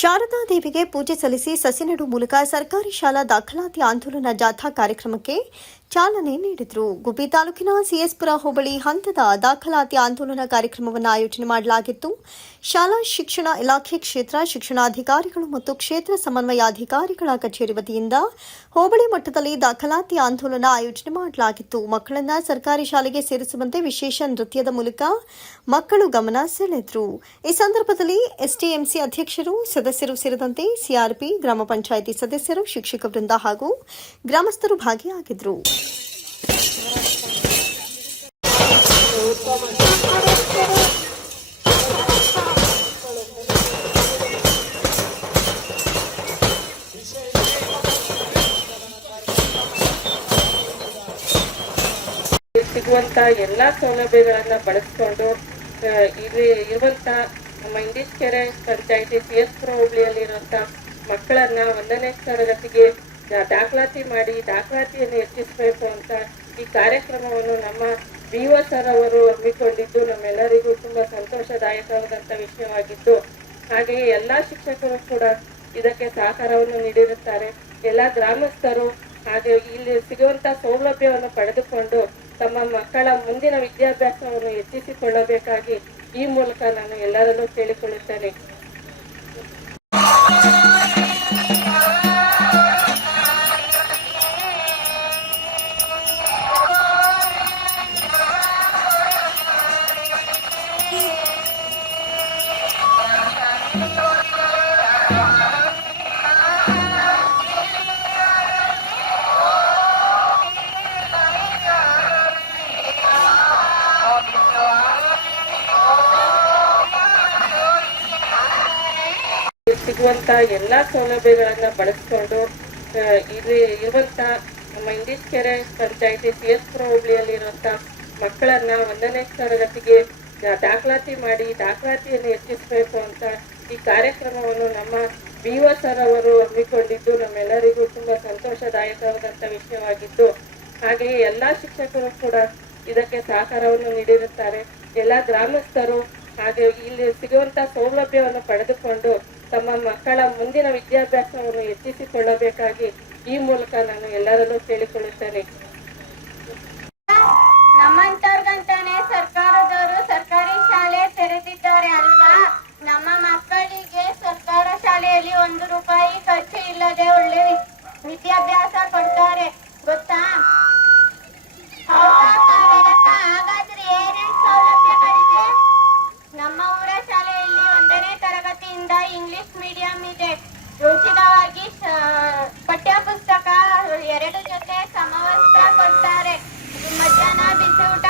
ಶಾರದಾ ದೇವಿಗೆ ಪೂಜೆ ಸಲ್ಲಿಸಿ ಸಸಿ ನೆಡುವ ಮೂಲಕ ಸರ್ಕಾರಿ ಶಾಲಾ ದಾಖಲಾತಿ ಆಂದೋಲನ ಜಾಥಾ ಕಾರ್ಯಕ್ರಮಕ್ಕೆ ಚಾಲನೆ ನೀಡಿದರು. ಗುಬ್ಬಿ ತಾಲೂಕಿನ ಸಿಎಸ್ಪುರ ಹೋಬಳಿ ಹಂತದ ದಾಖಲಾತಿ ಆಂದೋಲನ ಕಾರ್ಯಕ್ರಮವನ್ನು ಆಯೋಜನೆ ಮಾಡಲಾಗಿತ್ತು. ಶಾಲಾ ಶಿಕ್ಷಣ ಇಲಾಖೆ, ಕ್ಷೇತ್ರ ಶಿಕ್ಷಣಾಧಿಕಾರಿಗಳು ಮತ್ತು ಕ್ಷೇತ್ರ ಸಮನ್ವಯಾಧಿಕಾರಿಗಳ ಕಚೇರಿ ವತಿಯಿಂದ ಹೋಬಳಿ ಮಟ್ಟದಲ್ಲಿ ದಾಖಲಾತಿ ಆಂದೋಲನ ಆಯೋಜನೆ ಮಾಡಲಾಗಿತ್ತು. ಮಕ್ಕಳನ್ನು ಸರ್ಕಾರಿ ಶಾಲೆಗೆ ಸೇರಿಸುವಂತೆ ವಿಶೇಷ ನೃತ್ಯದ ಮೂಲಕ ಮಕ್ಕಳು ಗಮನ ಸೆಳೆದರು. ಈ ಸಂದರ್ಭದಲ್ಲಿ ಎಸ್ಟಿಎಂಸಿ ಅಧ್ಯಕ್ಷರು, ಸದಸ್ಯರು ಸೇರಿದಂತೆ ಸಿಆರ್ಪಿ, ಗ್ರಾಮ ಪಂಚಾಯಿತಿ ಸದಸ್ಯರು, ಶಿಕ್ಷಕ ವೃಂದ ಹಾಗೂ ಗ್ರಾಮಸ್ಥರು ಭಾಗಿಯಾಗಿದ್ದರು. ಸಿಗುವಂತ ಎಲ್ಲಾ ಸೌಲಭ್ಯಗಳನ್ನ ಬಳಸಿಕೊಂಡು ಇಲ್ಲಿ ಇರುವಂತ ನಮ್ಮ ಇಂಡಿಸ್ಕೆರೆ ಪಂಚಾಯಿತಿ ಸಿಎಸ್ಪುರ ಹೋಬಳಿಯಲ್ಲಿರುವಂತ ಮಕ್ಕಳನ್ನ 1ನೇ ತರಗತಿಗೆ ದಾಖಲಾತಿ ಮಾಡಿ ದಾಖಲಾತಿಯನ್ನು ಹೆಚ್ಚಿಸಬೇಕು ಅಂತ ಈ ಕಾರ್ಯಕ್ರಮವನ್ನು ನಮ್ಮ BO ಸರ್ ಅವರು ಹಮ್ಮಿಕೊಂಡಿದ್ದು ನಮ್ಮೆಲ್ಲರಿಗೂ ತುಂಬಾ ಸಂತೋಷದಾಯಕವಾದಂತ ವಿಷಯವಾಗಿದ್ದು, ಹಾಗೆಯೇ ಎಲ್ಲಾ ಶಿಕ್ಷಕರು ಕೂಡ ಇದಕ್ಕೆ ಸಹಕಾರವನ್ನು ನೀಡಿರುತ್ತಾರೆ. ಎಲ್ಲಾ ಗ್ರಾಮಸ್ಥರು ಹಾಗೆ ಇಲ್ಲಿ ಸಿಗುವಂತ ಸೌಲಭ್ಯವನ್ನು ಪಡೆದುಕೊಂಡು ತಮ್ಮ ಮಕ್ಕಳ ಮುಂದಿನ ವಿದ್ಯಾಭ್ಯಾಸವನ್ನು ಹೆಚ್ಚಿಸಿಕೊಳ್ಳಬೇಕಾಗಿ ಈ ಮೂಲಕ ನಾನು ಎಲ್ಲರಲ್ಲೂ ಕೇಳಿಕೊಳ್ಳುತ್ತೇನೆ. ಸಿಗುವಂತ ಎಲ್ಲಾ ಸೌಲಭ್ಯಗಳನ್ನ ಬಳಸಿಕೊಂಡು ಇಲ್ಲಿ ಇರುವಂತ ನಮ್ಮ ಇಂಡಿಸ್ಕೆರೆ ಪಂಚಾಯಿತಿ ಸಿಎಸ್ಪುರ ಹೋಬಳಿಯಲ್ಲಿರುವಂತ ಮಕ್ಕಳನ್ನ 1ನೇ ತರಗತಿಗೆ ದಾಖಲಾತಿ ಮಾಡಿ ದಾಖಲಾತಿಯನ್ನು ಹೆಚ್ಚಿಸಬೇಕು ಅಂತ ಈ ಕಾರ್ಯಕ್ರಮವನ್ನು ನಮ್ಮ BO ಸರ್ ಅವರು ಹಮ್ಮಿಕೊಂಡಿದ್ದು ನಮ್ಮೆಲ್ಲರಿಗೂ ತುಂಬಾ ಸಂತೋಷದಾಯಕವಾದಂತ ವಿಷಯವಾಗಿದ್ದು, ಹಾಗೆಯೇ ಎಲ್ಲಾ ಶಿಕ್ಷಕರು ಕೂಡ ಇದಕ್ಕೆ ಸಹಕಾರವನ್ನು ನೀಡಿರುತ್ತಾರೆ. ಎಲ್ಲಾ ಗ್ರಾಮಸ್ಥರು ಹಾಗೆ ಇಲ್ಲಿ ಸಿಗುವಂತ ಸೌಲಭ್ಯವನ್ನು ಪಡೆದುಕೊಂಡು ತಮ್ಮ ಮಕ್ಕಳ ಮುಂದಿನ ವಿದ್ಯಾಭ್ಯಾಸವನ್ನು ಹೆಚ್ಚಿಸಿಕೊಳ್ಳಬೇಕಾಗಿ ಈ ಮೂಲಕ ನಾನು ಎಲ್ಲರಲ್ಲೂ ಕೇಳಿಕೊಳ್ಳುತ್ತೇನೆ. ನಮ್ಮಂತವ್ರಿಗಂತಾನೆ ಸರ್ಕಾರದವರು ಸರ್ಕಾರಿ ಶಾಲೆ ತೆರೆದಿದ್ದಾರೆ ಅಲ್ವಾ? ನಮ್ಮ ಮಕ್ಕಳಿಗೆ ಸರ್ಕಾರ ಶಾಲೆಯಲ್ಲಿ 1 ರೂಪಾಯಿ ಖರ್ಚು ಇಲ್ಲದೆ ಒಳ್ಳೆ ವಿದ್ಯಾಭ್ಯಾಸ ಕೊಡ್ತಾರೆ, ಗೊತ್ತಾ? ಹಾಗಾದ್ರೆ ಏನೇನು ಸೌಲಭ್ಯಗಳಿದೆ? ನಮ್ಮ ಊರ ಶಾಲೆಯಲ್ಲಿ 1ನೇ ತರಗತಿಯಿಂದ ಇಂಗ್ಲಿಷ್ ಮೀಡಿಯಂ ಇದೆ. ಉಚಿತವಾಗಿ ಪಠ್ಯ ಪುಸ್ತಕ 2 ಜೊತೆ ಸಮವಸ್ತ್ರ ಕೊಡ್ತಾರೆ. ಮಧ್ಯಾಹ್ನ ಬಿಸಿ ಊಟ